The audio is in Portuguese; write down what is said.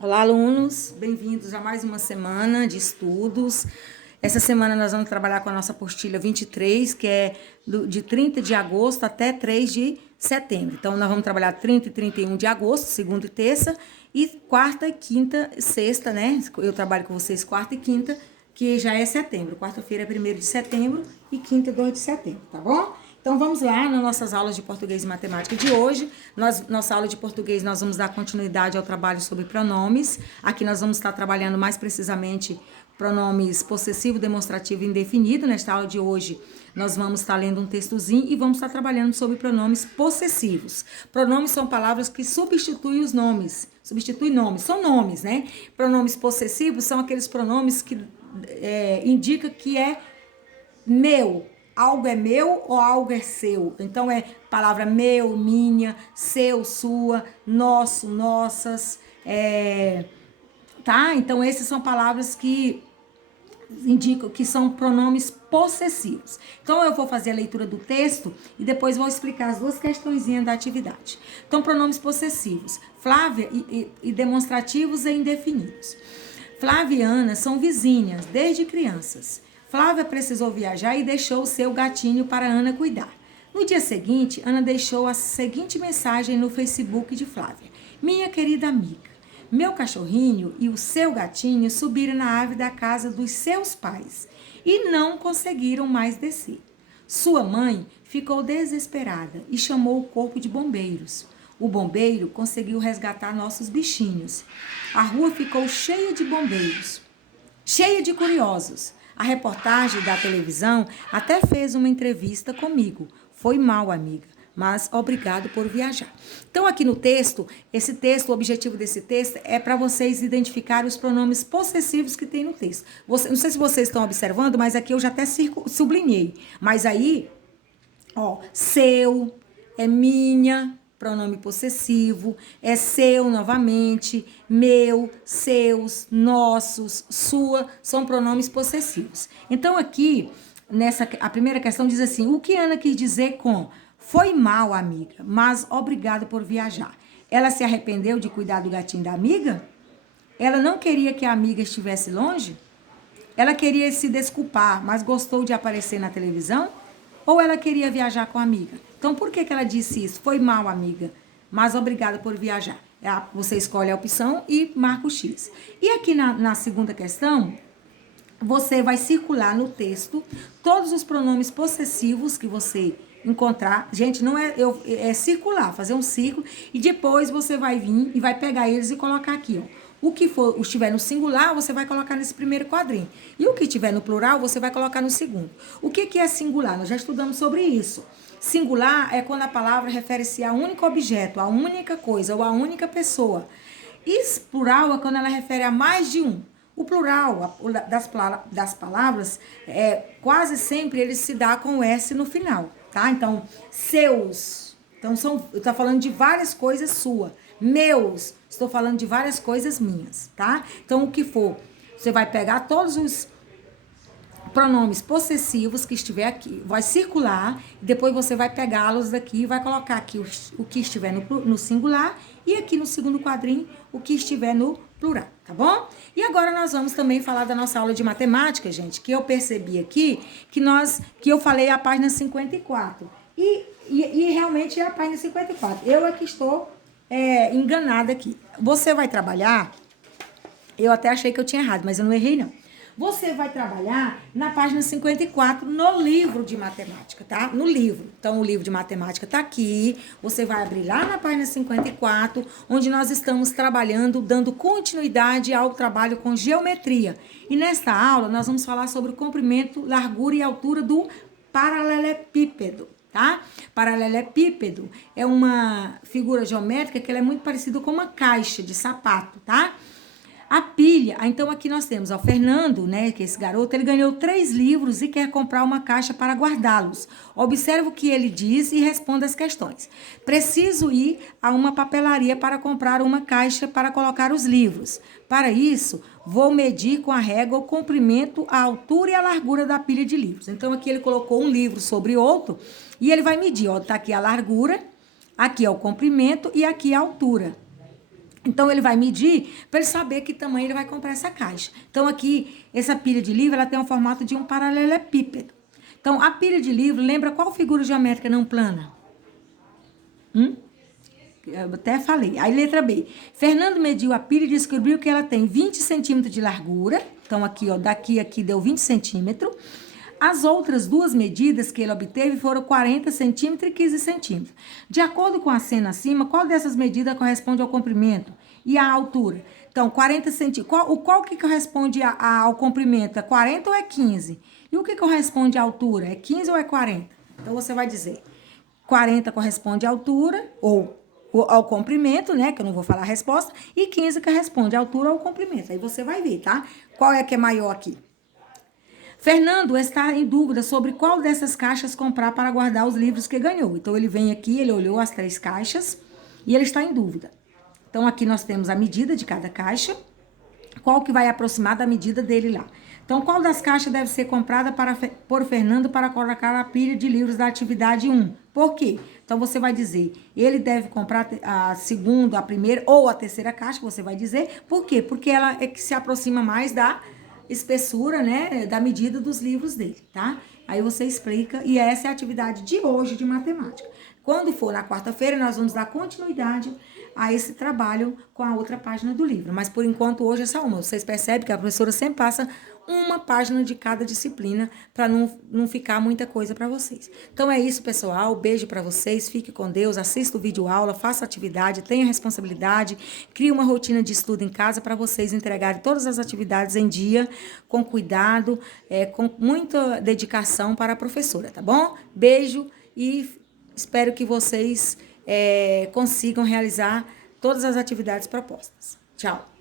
Olá, alunos, bem-vindos a mais uma semana de estudos. Essa semana nós vamos trabalhar com a nossa apostila 23, que é de 30 de agosto até 3 de setembro. Então, nós vamos trabalhar 30 e 31 de agosto, segunda e terça, e quarta, quinta e sexta, né? Eu trabalho com vocês quarta e quinta, que já é setembro. Quarta-feira é 1º de setembro e quinta é 2 de setembro, tá bom? Então, vamos lá nas nossas aulas de português e matemática de hoje. Nossa aula de português, nós vamos dar continuidade ao trabalho sobre pronomes. Aqui nós vamos estar trabalhando mais precisamente pronomes possessivo, demonstrativo e indefinido. Nesta aula de hoje, nós vamos estar lendo um textozinho e vamos estar trabalhando sobre pronomes possessivos. Pronomes são palavras que substituem os nomes. Substituem nomes, são nomes, né? Pronomes possessivos são aqueles pronomes que indicam que é meu. Algo é meu ou algo é seu? Então é palavra meu, minha, seu, sua, nosso, nossas, tá? Então essas são palavras que indicam que são pronomes possessivos. Então eu vou fazer a leitura do texto e depois vou explicar as duas questõezinhas da atividade. Então pronomes possessivos, Flávia e demonstrativos e indefinidos. Flávia e Ana são vizinhas desde crianças. Flávia precisou viajar e deixou o seu gatinho para Ana cuidar. No dia seguinte, Ana deixou a seguinte mensagem no Facebook de Flávia: Minha querida amiga, meu cachorrinho e o seu gatinho subiram na árvore da casa dos seus pais e não conseguiram mais descer. Sua mãe ficou desesperada e chamou o corpo de bombeiros. O bombeiro conseguiu resgatar nossos bichinhos. A rua ficou cheia de bombeiros, cheia de curiosos. A reportagem da televisão até fez uma entrevista comigo. Foi mal, amiga, mas obrigado por viajar. Então, aqui no texto, o objetivo desse texto é para vocês identificarem os pronomes possessivos que tem no texto. Não sei se vocês estão observando, mas aqui eu já até sublinhei. Mas aí, seu, é minha, pronome possessivo, é seu novamente, meu, seus, nossos, sua, são pronomes possessivos. Então aqui, a primeira questão diz assim: o que Ana quis dizer com foi mal, amiga, mas obrigado por viajar? Ela se arrependeu de cuidar do gatinho da amiga? Ela não queria que a amiga estivesse longe? Ela queria se desculpar, mas gostou de aparecer na televisão? Ou ela queria viajar com a amiga? Então, por que ela disse isso? Foi mal, amiga, mas obrigada por viajar. Você escolhe a opção e marca o X. E aqui na segunda questão, você vai circular no texto todos os pronomes possessivos que você encontrar. Gente, não é circular, fazer um círculo e depois você vai vir e vai pegar eles e colocar aqui, ó. O que estiver no singular, você vai colocar nesse primeiro quadrinho. E o que estiver no plural, você vai colocar no segundo. O que é singular? Nós já estudamos sobre isso. Singular é quando a palavra refere-se a um único objeto, a única coisa ou a única pessoa. E plural é quando ela refere a mais de um. O plural das palavras, quase sempre ele se dá com o S no final, tá? Então, seus. Então, eu estou falando de várias coisas suas. Meus, estou falando de várias coisas minhas, tá? Então, o que for, você vai pegar todos os pronomes possessivos que estiver aqui, vai circular, e depois você vai pegá-los daqui e vai colocar aqui o que estiver no singular e aqui no segundo quadrinho o que estiver no plural, tá bom? E agora nós vamos também falar da nossa aula de matemática, gente, que eu percebi aqui que eu falei a página 54. E realmente é a página 54. Eu é que estou enganada aqui. Você vai trabalhar, eu até achei que eu tinha errado, mas eu não errei não. Você vai trabalhar na página 54 no livro de matemática, tá? No livro. Então, o livro de matemática tá aqui. Você vai abrir lá na página 54, onde nós estamos trabalhando, dando continuidade ao trabalho com geometria. E nesta aula, nós vamos falar sobre o comprimento, largura e altura do paralelepípedo, tá? Paralelepípedo é uma figura geométrica que ela é muito parecida com uma caixa de sapato, tá? A pilha, então aqui nós temos o Fernando, né, que esse garoto, ele ganhou 3 livros e quer comprar uma caixa para guardá-los. Observe o que ele diz e responda as questões. Preciso ir a uma papelaria para comprar uma caixa para colocar os livros. Para isso, vou medir com a régua o comprimento, a altura e a largura da pilha de livros. Então aqui ele colocou um livro sobre outro e ele vai medir, ó, tá aqui a largura, aqui é o comprimento e aqui a altura. Então, ele vai medir para ele saber que tamanho ele vai comprar essa caixa. Então, aqui, essa pilha de livro, ela tem o formato de um paralelepípedo. Então, a pilha de livro lembra qual figura geométrica não plana? Eu até falei. Aí, letra B. Fernando mediu a pilha e descobriu que ela tem 20 centímetros de largura. Então, aqui, ó, daqui a aqui deu 20 centímetros. As outras duas medidas que ele obteve foram 40 centímetros e 15 centímetros. De acordo com a cena acima, qual dessas medidas corresponde ao comprimento e à altura? Então, 40 centímetros. Qual que corresponde ao comprimento? É 40 ou é 15? E o que corresponde à altura? É 15 ou é 40? Então, você vai dizer 40 corresponde à altura ou ao comprimento, né? Que eu não vou falar a resposta. E 15 corresponde à altura ou ao comprimento. Aí você vai ver, tá? Qual é que é maior aqui? Fernando está em dúvida sobre qual dessas caixas comprar para guardar os livros que ganhou. Então, ele vem aqui, ele olhou as 3 caixas e ele está em dúvida. Então, aqui nós temos a medida de cada caixa, qual que vai aproximar da medida dele lá. Então, qual das caixas deve ser comprada por Fernando para colocar a pilha de livros da atividade 1? Por quê? Então, você vai dizer, ele deve comprar a segunda, a primeira ou a terceira caixa, você vai dizer. Por quê? Porque ela é que se aproxima mais da espessura, né, da medida dos livros dele, tá? Aí você explica, e essa é a atividade de hoje de matemática. Quando for na quarta-feira, nós vamos dar continuidade a esse trabalho com a outra página do livro. Mas, por enquanto, hoje é só uma. Vocês percebem que a professora sempre passa uma página de cada disciplina para não ficar muita coisa para vocês. Então, é isso, pessoal. Beijo para vocês. Fique com Deus. Assista o vídeo aula, faça atividade, tenha responsabilidade. Crie uma rotina de estudo em casa para vocês entregarem todas as atividades em dia, com cuidado, com muita dedicação para a professora, tá bom? Beijo e espero que vocês consigam realizar todas as atividades propostas. Tchau!